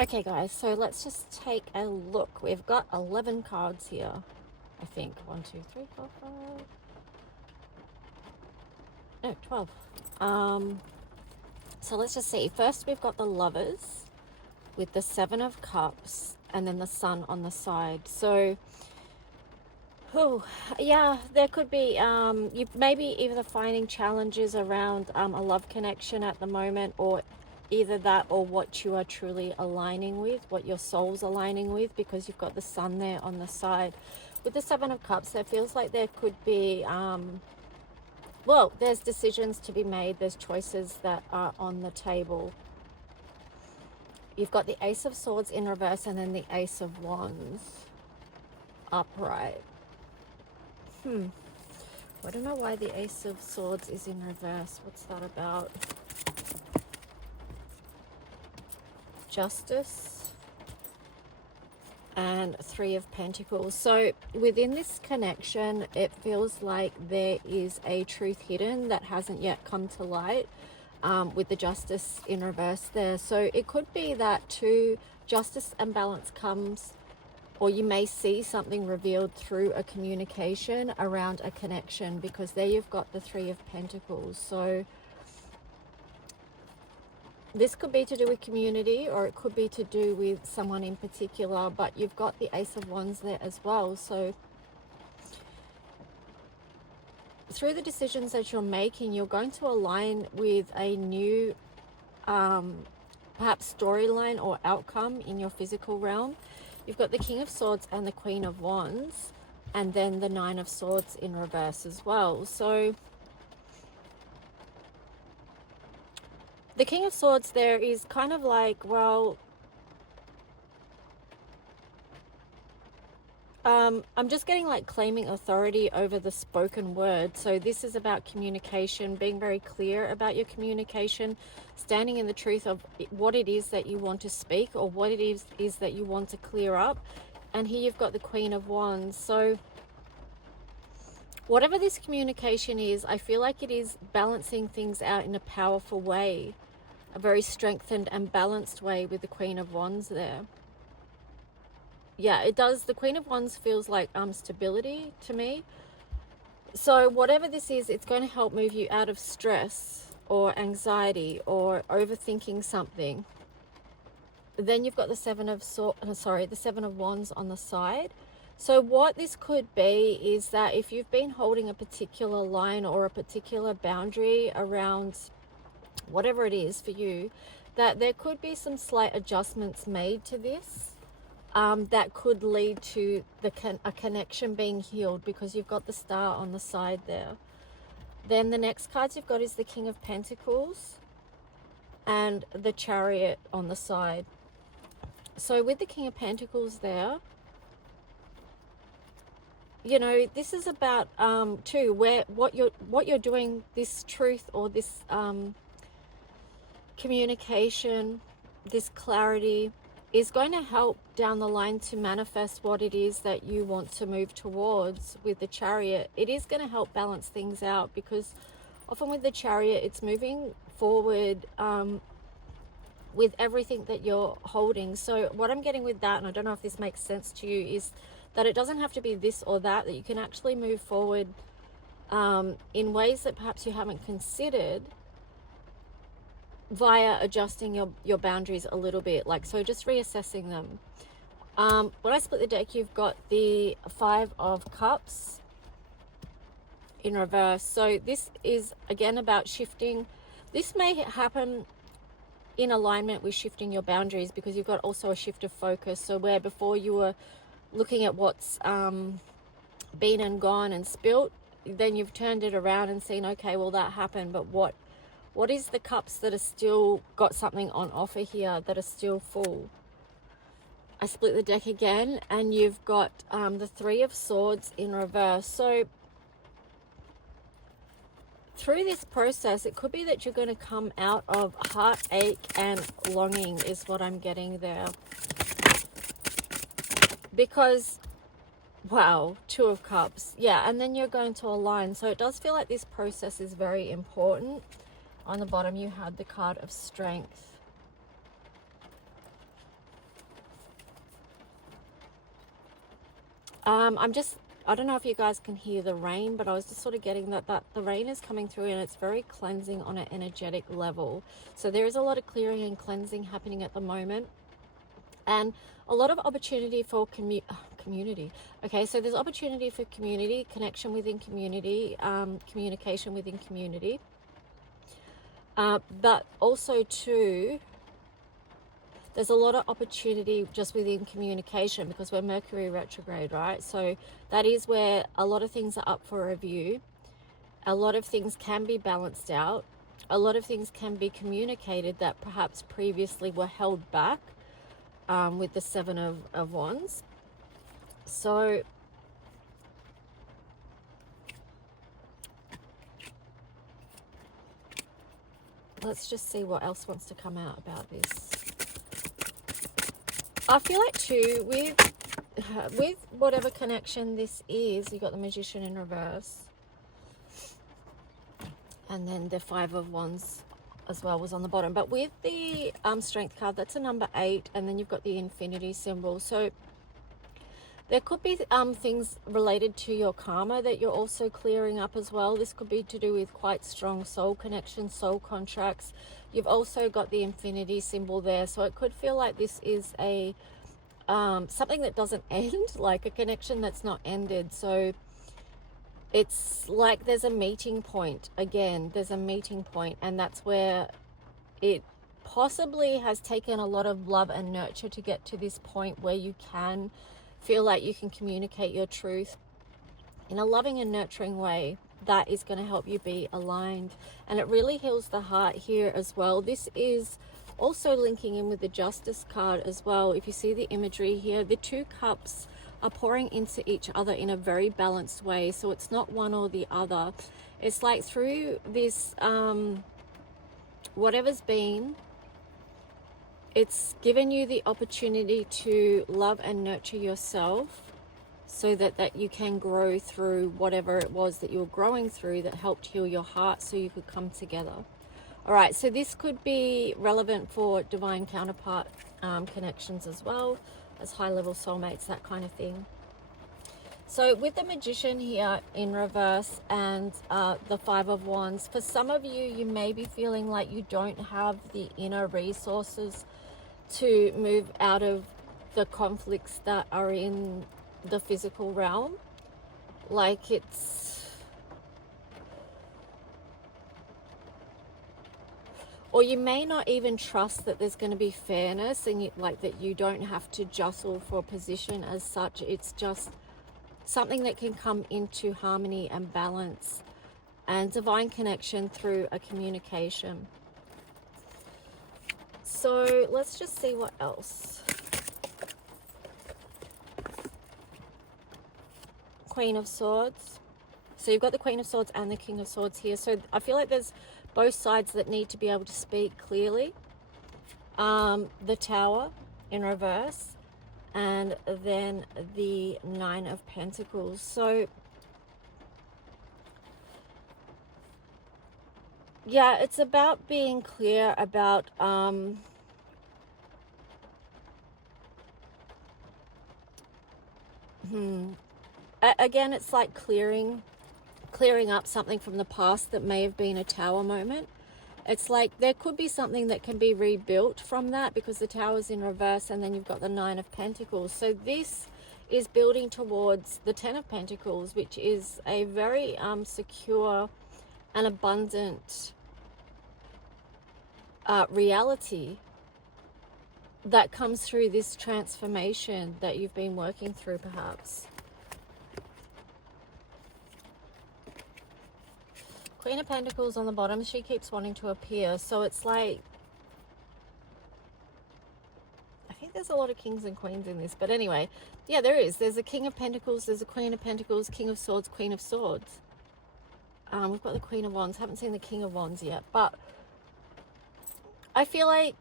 Okay, guys, so let's just take a look. We've got 11 cards here, I think. 1, 2, 3, 4, 5. No, 12. So let's just see. First, we've got the Lovers with the 7 of Cups and then the Sun on the side. So, yeah, there could be, you maybe either finding challenges around a love connection at the moment, or either that or what you are truly aligning with, what your soul's aligning with, because you've got the Sun there on the side. With the 7 of Cups, there feels like there could be, well, there's decisions to be made, there's choices that are on the table. You've got the Ace of Swords in reverse and then the Ace of Wands upright. I don't know why the Ace of Swords is in reverse. What's that about? Justice and 3 of Pentacles. So within this connection, it feels like there is a truth hidden that hasn't yet come to light, with the Justice in reverse there. So it could be that too, justice and balance comes, or you may see something revealed through a communication around a connection, because there you've got the 3 of Pentacles. So this could be to do with community, or it could be to do with someone in particular, but you've got the Ace of Wands there as well. So through the decisions that you're making, you're going to align with a new perhaps storyline or outcome in your physical realm. You've got the King of Swords and the Queen of Wands, and then the 9 of Swords in reverse as well. So the King of Swords there is kind of like, well, I'm just getting like claiming authority over the spoken word. So this is about communication, being very clear about your communication, standing in the truth of what it is that you want to speak, or what it is that you want to clear up. And here you've got the Queen of Wands. So whatever this communication is, I feel like it is balancing things out in a powerful way, a very strengthened and balanced way with the Queen of Wands there. Yeah, it does. The Queen of Wands feels like stability to me. So whatever this is, it's going to help move you out of stress or anxiety or overthinking something. Then you've got the the 7 of Wands on the side. So what this could be is that if you've been holding a particular line or a particular boundary around whatever it is for you, that there could be some slight adjustments made to this. That could lead to a connection being healed, because you've got the Star on the side there. Then the next cards you've got is the King of Pentacles and the Chariot on the side. So with the King of Pentacles there, you know, this is about too, where what you're doing, this truth or this communication, this clarity, is going to help down the line to manifest what it is that you want to move towards with the Chariot. It is going to help balance things out, because often with the Chariot, it's moving forward with everything that you're holding. So what I'm getting with that, and I don't know if this makes sense to you, is that it doesn't have to be this or that you can actually move forward in ways that perhaps you haven't considered, via adjusting your boundaries a little bit. Like, so just reassessing them. When I split the deck, you've got the 5 of Cups in reverse. So this is again about shifting. This may happen in alignment with shifting your boundaries, because you've got also a shift of focus. So where before you were looking at what's been and gone and spilt, then you've turned it around and seen, okay, well, that happened, but what is the cups that are still got something on offer here, that are still full? I split the deck again, and you've got the 3 of Swords in reverse. So through this process, it could be that you're going to come out of heartache and longing, is what I'm getting there. Because, wow, 2 of Cups. Yeah, and then you're going to align. So it does feel like this process is very important. On the bottom, you had the card of Strength. I don't know if you guys can hear the rain, but I was just sort of getting that the rain is coming through and it's very cleansing on an energetic level. So there is a lot of clearing and cleansing happening at the moment, and a lot of opportunity for community. Okay, so there's opportunity for community, connection within community, communication within community, but also too, there's a lot of opportunity just within communication because we're Mercury retrograde, right? So that is where a lot of things are up for review. A lot of things can be balanced out. A lot of things can be communicated that perhaps previously were held back with the Seven of Wands. So let's just see what else wants to come out about this. I feel like too, with whatever connection this is, you got the Magician in reverse. And then the Five of Wands as well was on the bottom. But with the Strength card, that's a number 8. And then you've got the Infinity symbol. So there could be things related to your karma that you're also clearing up as well. This could be to do with quite strong soul connections, soul contracts. You've also got the Infinity symbol there. So it could feel like this is a something that doesn't end, like a connection that's not ended. So it's like there's a meeting point. Again, there's a meeting point, and that's where it possibly has taken a lot of love and nurture to get to this point where you can feel like you can communicate your truth in a loving and nurturing way that is going to help you be aligned. And it really heals the heart here as well. This is also linking in with the Justice card as well. If you see the imagery here, the two cups are pouring into each other in a very balanced way. So it's not one or the other. It's like through this, whatever's been, it's given you the opportunity to love and nurture yourself so that you can grow through whatever it was that you were growing through that helped heal your heart so you could come together. All right, so this could be relevant for divine counterpart connections as well, as high-level soulmates, that kind of thing. So with the Magician here in reverse and the Five of Wands, for some of you, you may be feeling like you don't have the inner resources to move out of the conflicts that are in the physical realm. Like it's, or you may not even trust that there's going to be fairness, and like that you don't have to jostle for a position as such. It's just something that can come into harmony and balance and divine connection through a communication. So let's just see what else. Queen of Swords. So you've got the Queen of Swords and the King of Swords here. So I feel like there's both sides that need to be able to speak clearly. The Tower in reverse, and then the Nine of Pentacles. So yeah, it's about being clear about again, it's like clearing up something from the past that may have been a Tower moment. It's like there could be something that can be rebuilt from that, because the Tower's in reverse and then you've got the Nine of Pentacles. So this is building towards the Ten of Pentacles, which is a very secure and abundant reality that comes through this transformation that you've been working through, perhaps. Queen of Pentacles on the bottom, she keeps wanting to appear. So it's like, I think there's a lot of kings and queens in this. But anyway, yeah, there is. There's a King of Pentacles, there's a Queen of Pentacles, King of Swords, Queen of Swords. We've got the Queen of Wands. Haven't seen the King of Wands yet. But I feel like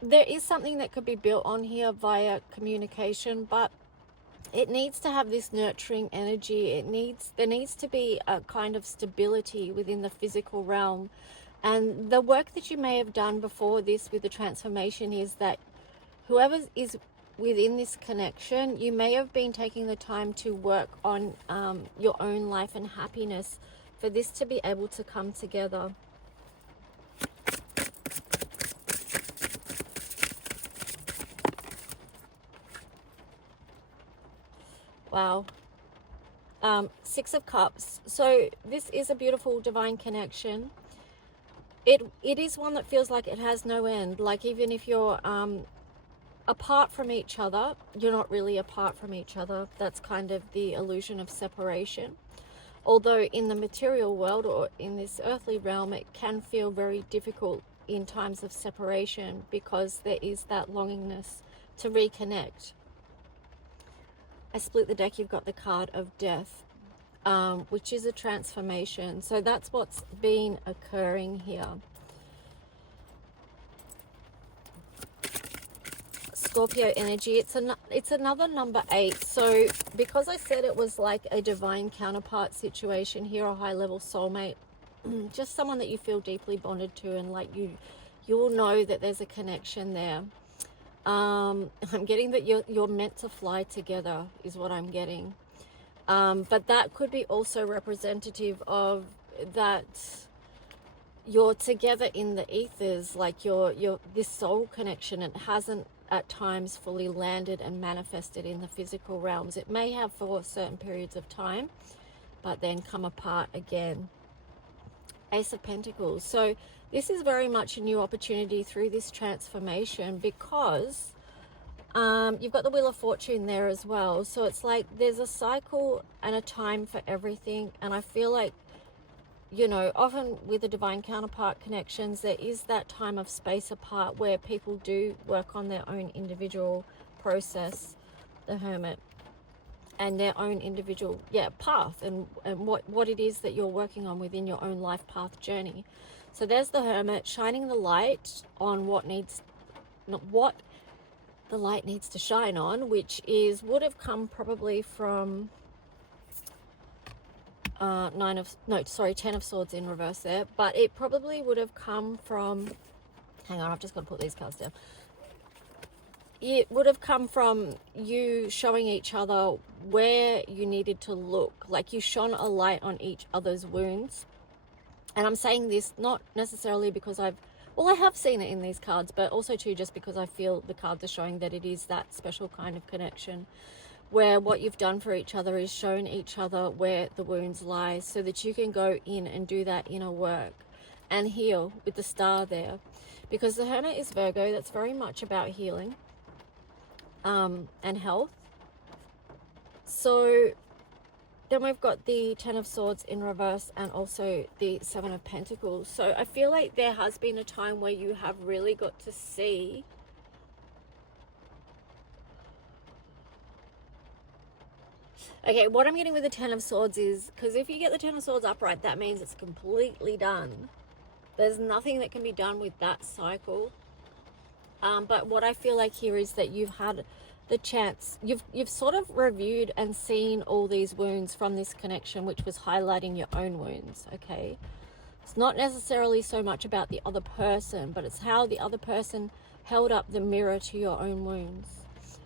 there is something that could be built on here via communication, but it needs to have this nurturing energy. There needs to be a kind of stability within the physical realm. And the work that you may have done before this with the transformation is that whoever is within this connection, you may have been taking the time to work on your own life and happiness for this to be able to come together. Wow. Six of Cups. So this is a beautiful divine connection. It is one that feels like it has no end. Like even if you're apart from each other, you're not really apart from each other. That's kind of the illusion of separation. Although in the material world or in this earthly realm, it can feel very difficult in times of separation because there is that longingness to reconnect. I split the deck, you've got the card of death, which is a transformation. So that's what's been occurring here. Scorpio energy, it's another number 8. So because I said it was like a divine counterpart situation here, a high level soulmate, just someone that you feel deeply bonded to, and like you'll know that there's a connection there. I'm getting that you're meant to fly together is what I'm getting. But that could be also representative of that you're together in the ethers, like you're this soul connection. It hasn't at times fully landed and manifested in the physical realms. It may have for certain periods of time, but then come apart again. Ace of Pentacles. So this is very much a new opportunity through this transformation because you've got the Wheel of Fortune there as well. So it's like there's a cycle and a time for everything. And I feel like, you know, often with the divine counterpart connections, there is that time of space apart where people do work on their own individual process, the Hermit, and their own individual path and what it is that you're working on within your own life path journey. So there's the Hermit shining the light on what the light needs to shine on, which would have come probably from 10 of Swords in reverse there, but it probably would have come from, hang on, I've just got to put these cards down. It would have come from you showing each other where you needed to look, like you shone a light on each other's wounds. And I'm saying this not necessarily because I have seen it in these cards, but also too just because I feel the cards are showing that it is that special kind of connection where what you've done for each other is shown each other where the wounds lie so that you can go in and do that inner work and heal with the star there. Because the Hermit is Virgo, that's very much about healing and health. So then we've got the 10 of Swords in reverse and also the 7 of Pentacles. So I feel like there has been a time where you have really got to see okay, what I'm getting with the 10 of Swords is, because if you get the 10 of Swords upright, that means it's completely done. There's nothing that can be done with that cycle. But what I feel like here is that you've had the chance, you've sort of reviewed and seen all these wounds from this connection, which was highlighting your own wounds, okay? It's not necessarily so much about the other person, but it's how the other person held up the mirror to your own wounds.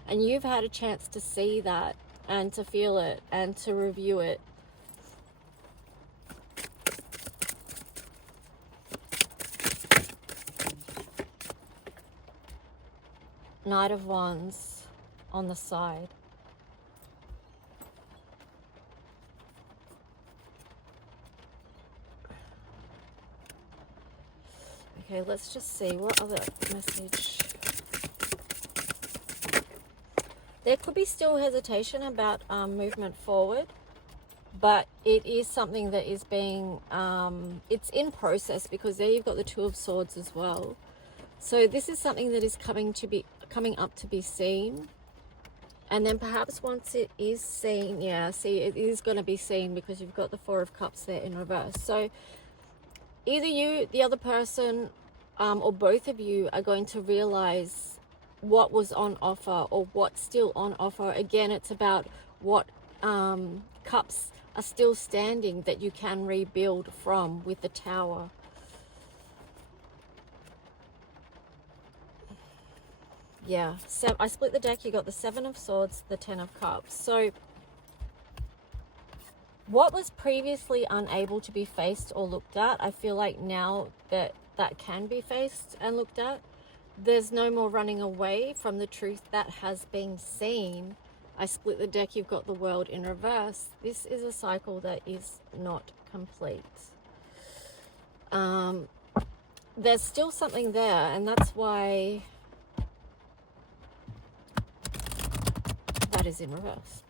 And you've had a chance to see that and to feel it and to review it. Knight of Wands on the side. Okay, let's just see what other message. There could be still hesitation about movement forward, but it is something that is being, it's in process, because there you've got the 2 of Swords as well. So this is something that is coming up to be seen. And then perhaps once it is seen, it is going to be seen because you've got the 4 of Cups there in reverse. So either you, the other person, or both of you are going to realize what was on offer or what's still on offer. Again, it's about what cups are still standing that you can rebuild from with the Tower. Yeah, so I split the deck. You got the Seven of Swords, the Ten of Cups. So what was previously unable to be faced or looked at, I feel like now that can be faced and looked at. There's no more running away from the truth that has been seen. I split the deck. You've got the World in reverse. This is a cycle that is not complete. There's still something there, and that's why that is in reverse.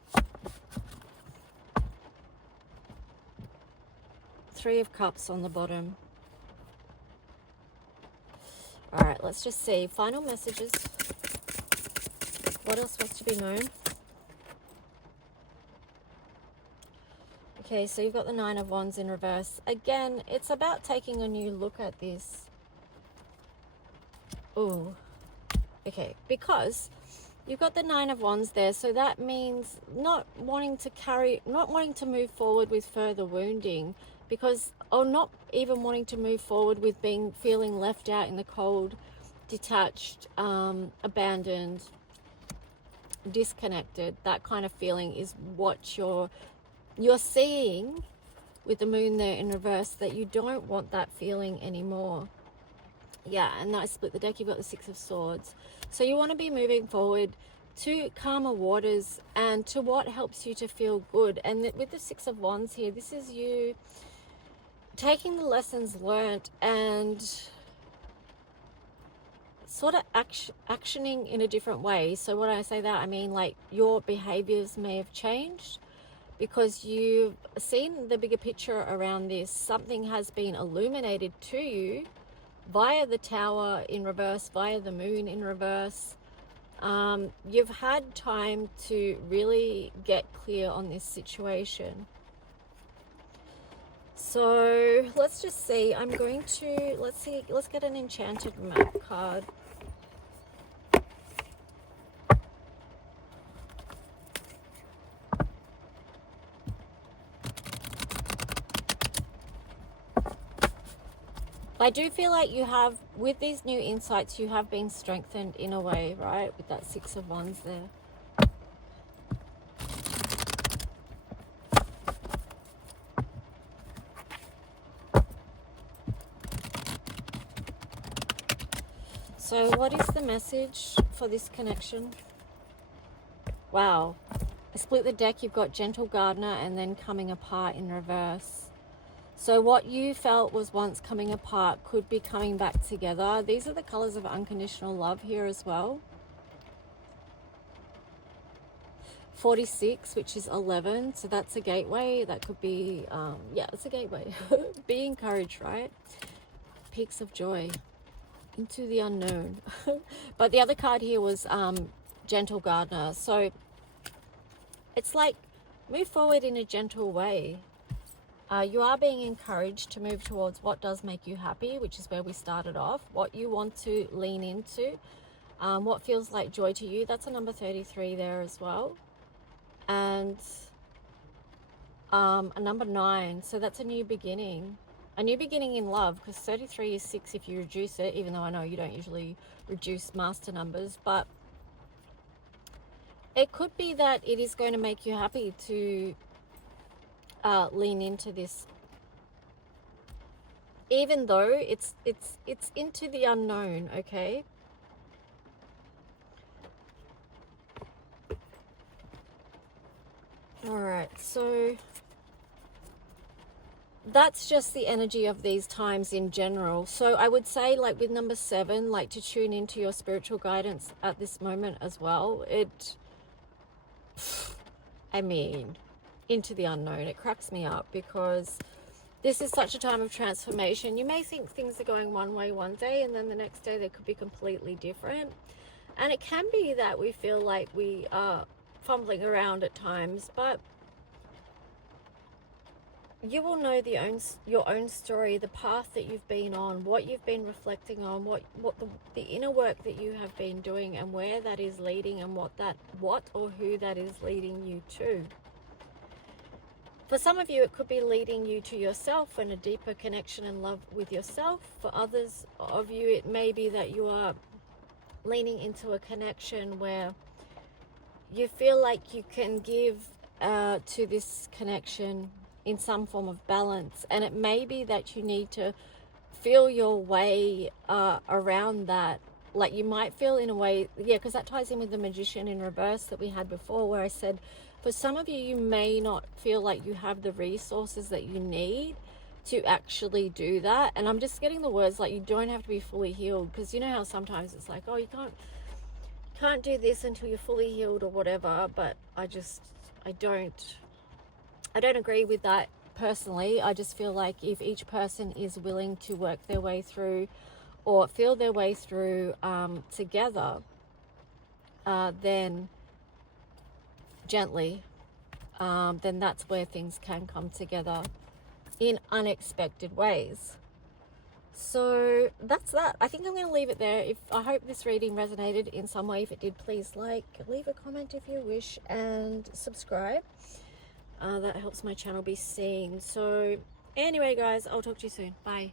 Three of Cups on the bottom. All right, let's just see. Final messages. What else was to be known? Okay, so you've got the Nine of Wands in reverse. Again, it's about taking a new look at this. Ooh. Okay, because you've got the Nine of Wands there, so that means not wanting to move forward with further wounding, because, or not even wanting to move forward with feeling left out in the cold, detached, abandoned, disconnected. That kind of feeling is what you're seeing with the Moon there in reverse, that you don't want that feeling anymore. Yeah, and I split the deck. You've got the Six of Swords. So you want to be moving forward to calmer waters and to what helps you to feel good. And with the Six of Wands here, this is you taking the lessons learned and sort of actioning in a different way. So when I say that, I mean like your behaviors may have changed because you've seen the bigger picture around this. Something has been illuminated to you via the Tower in reverse, via the Moon in reverse. You've had time to really get clear on this situation. So let's just see. I'm going to, let's get an enchanted map card. I do feel like you have, with these new insights, you have been strengthened in a way, right? With that Six of Wands there. So what is the message for this connection? Wow. I split the deck. You've got Gentle Gardener and then Coming Apart in reverse. So what you felt was once coming apart could be coming back together. These are the colors of unconditional love here as well. 46, which is 11. So that's a gateway. That could be, yeah, it's a gateway. Be encouraged, right? Peaks of joy into the unknown. But the other card here was Gentle Gardener. So it's like move forward in a gentle way. You are being encouraged to move towards what does make you happy, which is where we started off, what you want to lean into, what feels like joy to you. That's a number 33 there as well. And a number 9, so that's a new beginning in love, because 33 is 6 if you reduce it, even though I know you don't usually reduce master numbers, but it could be that it is going to make you happy to lean into this, even though it's into the unknown. Okay, all right, so that's just the energy of these times in general. So I would say, like with number 7, like to tune into your spiritual guidance at this moment as well. I mean, into the unknown, it cracks me up, because this is such a time of transformation. You may think things are going one way one day, and then the next day they could be completely different. And it can be that we feel like we are fumbling around at times, but you will know your own story, the path that you've been on, what you've been reflecting on, what the inner work that you have been doing, and where that is leading, and what or who that is leading you to. For some of you, it could be leading you to yourself and a deeper connection and love with yourself. For others of you, it may be that you are leaning into a connection where you feel like you can give to this connection in some form of balance, and it may be that you need to feel your way around that. Like you might feel in a way, yeah, because that ties in with the Magician in reverse that we had before, where I said for some of you, you may not feel like you have the resources that you need to actually do that. And I'm just getting the words like you don't have to be fully healed, because you know how sometimes it's like, oh, you can't do this until you're fully healed or whatever. But I don't agree with that personally. I just feel like if each person is willing to work their way through or feel their way through together, then gently, then that's where things can come together in unexpected ways. So that's that. I think I'm going to leave it there. I hope this reading resonated in some way. If it did, please leave a comment if you wish, and subscribe. That helps my channel be seen. So anyway, guys, I'll talk to you soon. Bye.